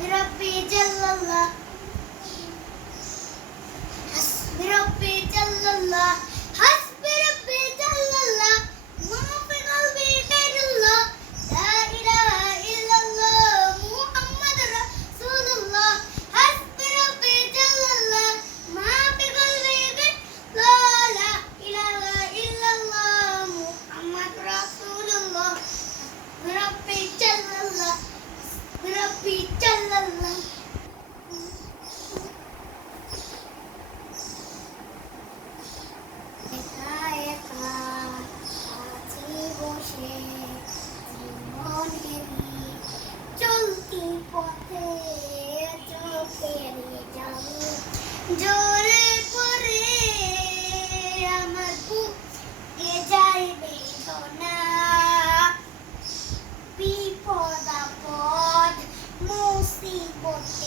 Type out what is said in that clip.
بربي جل الله حسبي ربي جل الله حسبي ربي جل الله ما في قلبي غير الله لا إله إلا الله محمد رسول الله حسبي ربي جل الله ما في قلبي غير الله لا إله إلا الله محمد رسول الله حسبي ربي جل الله حسبي ربي جل الله একা একা আছি বসে জীবনেরই চলতি পথে চোখের জল জোরে পড়ে আমার বুকে যায় বেদনা বিপদ আপদ মুসিবত